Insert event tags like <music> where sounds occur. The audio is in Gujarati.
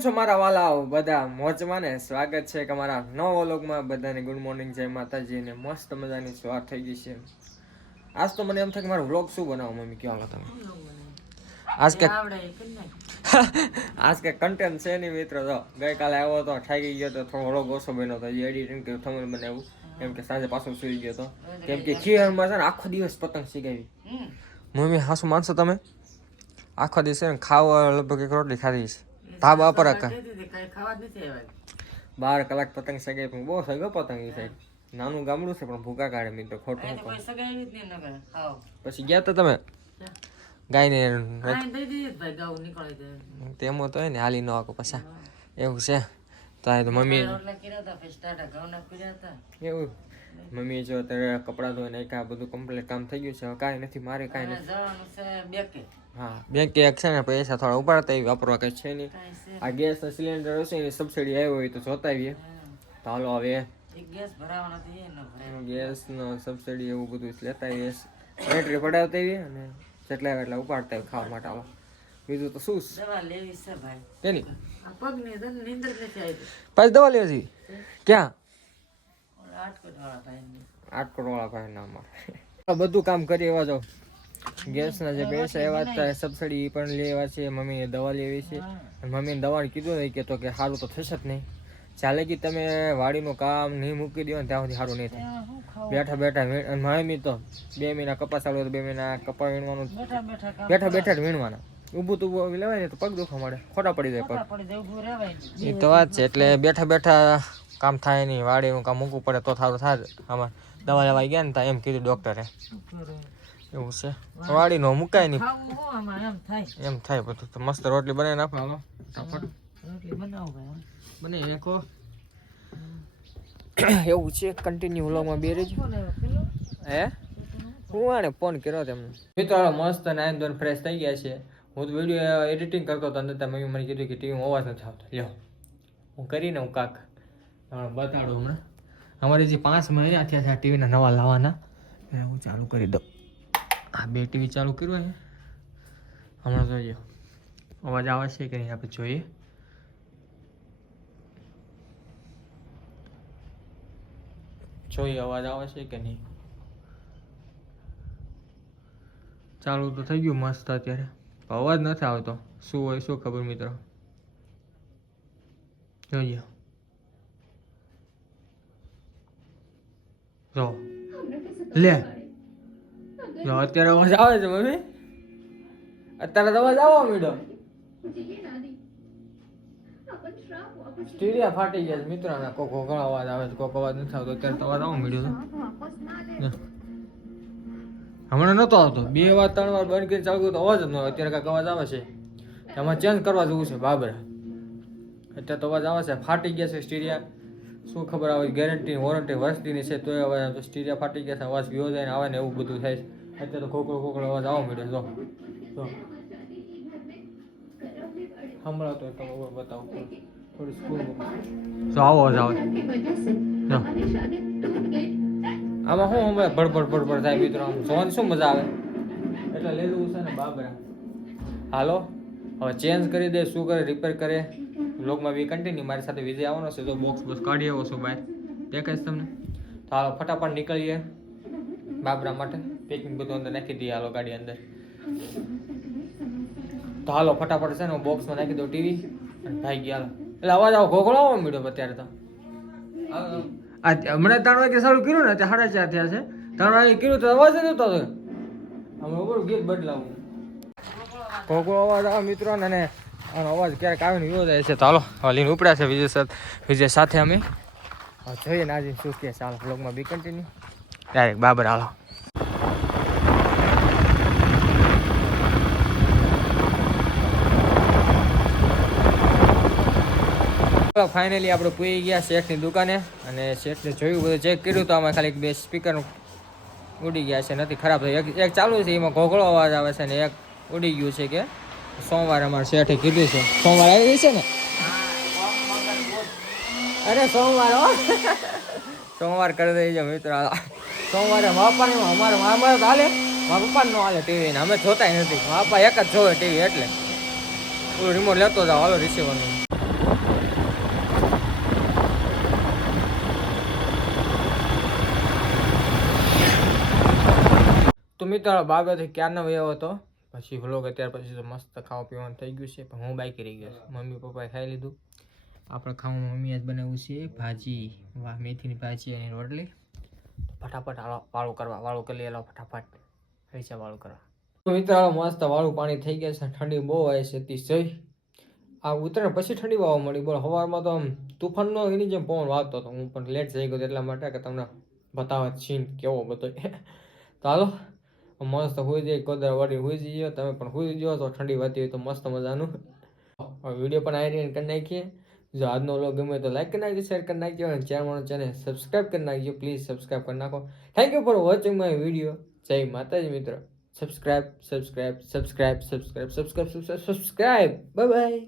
છો મારા વાલાઓ? બધા મોજમાં ને સ્વાગત છે કે અમારા નવો વ્લોગમાં. બધાને ગુડ મોર્નિંગ જય માતાજી ને મસ્ત મજાની સવાર થઈ ગઈ છે. આજ તો મને એમ થાય કે મારો વ્લોગ શું બનાવો મમ્મી? કહો તમે. આજ કે આજ કે કન્ટેન્ટ છે નહીં મિત્રો. તો ગઈકાલે આવ્યો તો ઠાકી ગયો તો થોડો વ્લોગ ઓછો બન્યો તો એડિટિંગ કે થમલ બનાવ્યું. કેમ કે સાંજે પાછો સુઈ ગયો તો. કેમ કે ખીરમાં છે ને આખો દિવસ પતંગ શીખાવી મમ્મી હાસુ માનશો તમે? આખો દિવસ ખાવા લગભગ એક રોટલી ખાધી છે. ધાબા પર આખા બાર કલાક પતંગ સગાઈ પણ બહુ સગો પતંગ એ સાહેબ નાનું ગામડું છે પણ ભૂકા કાઢે મિત્રો ખોટું પછી ગયા તો તમે? ગાય ને તેમાં તો હે ને હાલી ન આકો પાછા. એવું છે. તો આ તો મમ્મી એવું. મમ્મી જો અત્યારે કપડાં ધોઈને નાખ્યા બધું કમ્પ્લીટ કામ થઈ ગયું છે. હવે કાંઈ નથી મારે કાંઈ નથી. હા બેંક એક છે ને પૈસા થોડા ઉપાડતા આવી વાપરવા કંઈ છે નહીં. આ ગેસ સિલિન્ડર હશે એની સબસિડી આવી હોય તો જોતા આવીએ. તો હાલો હવે. ગેસનો સબસિડી એવું બધું લેતા આવીએ. બેટરી પડાવતા આવીએ અને જેટલા એટલા ઉપાડતા આવીએ ખાવા માટે હાલો બીજું તો શું છે? કેની? પછી દવા લેવી છે ક્યાં? આટકોટ વાળા ભાઈ ના અમારે બધું કામ કરી એવા જાવ ગેસના જે પૈસા એવા સબસિડી પણ લેવા છે મમ્મીને દવા લેવી છે. મમ્મીને દવાને કીધું નહીં કે તો કે સારું તો થશે જ નહીં. ચાલે કે તમે વાડીનું કામ નહીં મૂકી દો ને ત્યાં સુધી સારું નહીં થાય. બેઠા બેઠા મમ્મી તો બે મહિના કપાસ ચાલુ બે મહિના કપા વીણવાનું. બેઠા બેઠા જ વીણવાના. ઊભું તો લેવાય ને તો પગ દુખવા મળે ખોટા પડી જાય પગ. એ તો વાત છે એટલે બેઠા બેઠા કામ થાય નહીં વાડીનું કામ મૂકવું પડે તો થારું થાય આમાં દવા લેવા ગયા ને તા એમ કીધું ડોક્ટરે. એવું છે. વાડી નો મુકાય નહીં. એમ થાય. બધું તો મસ્ત રોટલી બનાવી નાખો હાલો ફટાફટ. બને નાખો. <clears throat> એવું છે કન્ટિન્યુ વ્લોગમાં બે રહેજો હે? હું આને ફોન કર્યો તેમને મિત્રો મસ્ત નાયન ધોન ફ્રેશ થઈ ગયા છે. હું તો વીડિયો એડિટિંગ કરતો હતો અંદર મમ્મી મને કીધું કે હોવા અવાજ નથી આવતો. લ્યો. હું કરીને હું કાક બતાડું હમણાં. અમારે જે પાંચ મહિના થયા છે આ ટીવીના નવા લાવવાના. એ હું ચાલુ કરી દઉં. આ બે ટીવી ચાલુ કર્યું છે હમણાં જોઈએ અવાજ આવે છે કે નહીં આપણે જોઈએ. જોઈએ અવાજ આવે છે કે નહીં. ચાલુ તો થઈ ગયું મસ્ત અત્યારે. અવાજ નથી આવતો. શું હોય શું ખબર મિત્રો? જોઈએ જો. લે. જો અત્યારે અવાજ આવે છે મમ્મી? અત્યારે તો અવાજ આવવા મેડમ. સ્ટીરિયા ફાટી ગયા છે મિત્રો અને કોક ઘણો અવાજ આવે છે કોક અવાજ નથી આવતો. અત્યારે તો અવાજ આવવા માંડ્યો છે હમણાં નતો આવતો. બે વાર ત્રણ વાર બંધ કરીને ચાલુ તો અવાજ જ ન અત્યારે કાંઈક અવાજ આવે છે. એમાં ચેન્જ કરવા જેવું છે બાબરા. અત્યારે તો અવાજ આવે છે ફાટી ગયા છે સ્ટીરિયા. શું ખબર આવે ગેરંટી વોરંટી વર્ષદીની છે તોય અવાજ આવે સ્ટીરિયા ફાટી ગયા છે અવાજ ગયો જાય ને આવે ને એવું બધું થાય છે. અત્યારે તો ખોકળો ખોકળો અવાજ આવવા મળ્યો જો. તો તમે બતાવો થોડી સ્કૂલ જો આવો અવાજ આવે. આમાં શું હમણાં ભડભડ ભડભડ થાય મિત્રો આમ જોવાની શું મજા આવે? એટલે લેલું છે ને બાબરા. હાલો? હવે ચેન્જ કરી દે શું કરે રિપેર કરે. બ્લોગમાં બી કન્ટિન્યુ મારી સાથે વિજય આવવાનો છે. તો બોક્સ બોક્સ કાઢી આવો છો બહાર દેખાય તમને? તો હાલો, ફટાફટ નીકળીએ બાબરા માટે. પેકિંગ બધું અંદર નાખી દઈએ. હાલો, ગાડી અંદર. તો હાલો, ફટાફટ છે ને બોક્સમાં નાખી દઉં ટીવી અને ભાઈ ગયા. એટલે અવાજ આવો, ઘોઘળો આવવા મળ્યો અત્યારે તો. હમણાં ત્રણ વાગે ચાલુ કર્યું ને, અત્યારે સાડા ચાર થયા છે. ત્રણ વાગે કર્યું તો અવાજ જ હતો ઉપર ગીત બદલાવું. ઘોઘળો અવાજ આવો મિત્રો અને આનો અવાજ ક્યારેક આવે ને એવો જાય છે. તો હાલો, હવે લઈને ઉપડ્યા છે વિજય સાથે વિજય સાથે અમે. જોઈએ ને આજે શું કે ચાલો બ્લોગમાં બી કન્ટિન્યુ ડાયરેક્ટ બાબર, હાલો. ફાઇનલી આપણે પૂઈ ગયા શેઠની દુકાને. અને શેઠને જોયું, બધું ચેક કર્યું તો આમાં ખાલી બે સ્પીકર ઉડી ગયા છે. નથી ખરાબ થઈ. એક એક ચાલુ છે, એમાં ઘોઘળો અવાજ આવે છે ને એક ઉડી ગયું છે કે સોમવારે અમારે શેઠે કીધું છે. સોમવારે આવી ગઈ છે ને? અરે સોમવાર સોમવાર કરી દેજો મિત્ર. સોમવારે વાપાણીમાં અમારે અમારે હાલે. મારા પપ્પાને ન હાલે ટીવી ને. અમે જોતા નથી. બાપા એક જ જોવે ટીવી એટલે. પૂરું રિમોટ લેતો જાઓ. હાલો રિસીવરનું તો મિત્રો બાબત ક્યારનો વ્યવ હતો? પછી વ્લોગ અત્યાર પછી તો મસ્ત ખાવા પીવાનું થઈ ગયું છે. પણ હું બાઈક રહી ગયો મમ્મી પપ્પાએ ખાઈ લીધું. આપણે ખાવું મમ્મીએ આજ બનાવ્યું છે ભાજી. વાહ, મેથીની ભાજી અને રોટલી. ફટાફટ હાલો, વાળું કરવા, વાળું કરી લે ફટાફટ. પૈસા વાળું કરવા. તો મિત્રો, મસ્ત વાળું પાણી થઈ ગયા છે. ઠંડી બહુ આવે છે અતિશય. આ ઉતરાણ પછી ઠંડી વાવા મળી. બોલ સવારમાં તો આમ તુફાનનો એની જેમ પવન વાગતો હતો. હું પણ લેટ થઈ ગયો એટલા માટે કે તમને બતાવવા છીન કેવો બધો. તો હાલો મસ્ત હોઈ જાય, કોદર વાળી હોઈ જઈએ તમે પણ હોઈ જાઓ, તો ઠંડી વાતી હોય તો મસ્ત મજાનું. વીડિયો પણ આવી કરી નાખીએ. જો આજનો વ્લોગ ગમે તો લાઈક કરી નાખજો શેર કરી નાખજો, અને ચેનલ ચેનલ સબસ્ક્રાઈબ કરી નાખજો પ્લીઝ સબસ્ક્રાઈબ કરી નાખો. Thank you for watching my video જય માતાજી મિત્રો. Subscribe subscribe subscribe subscribe subscribe subscribe bye bye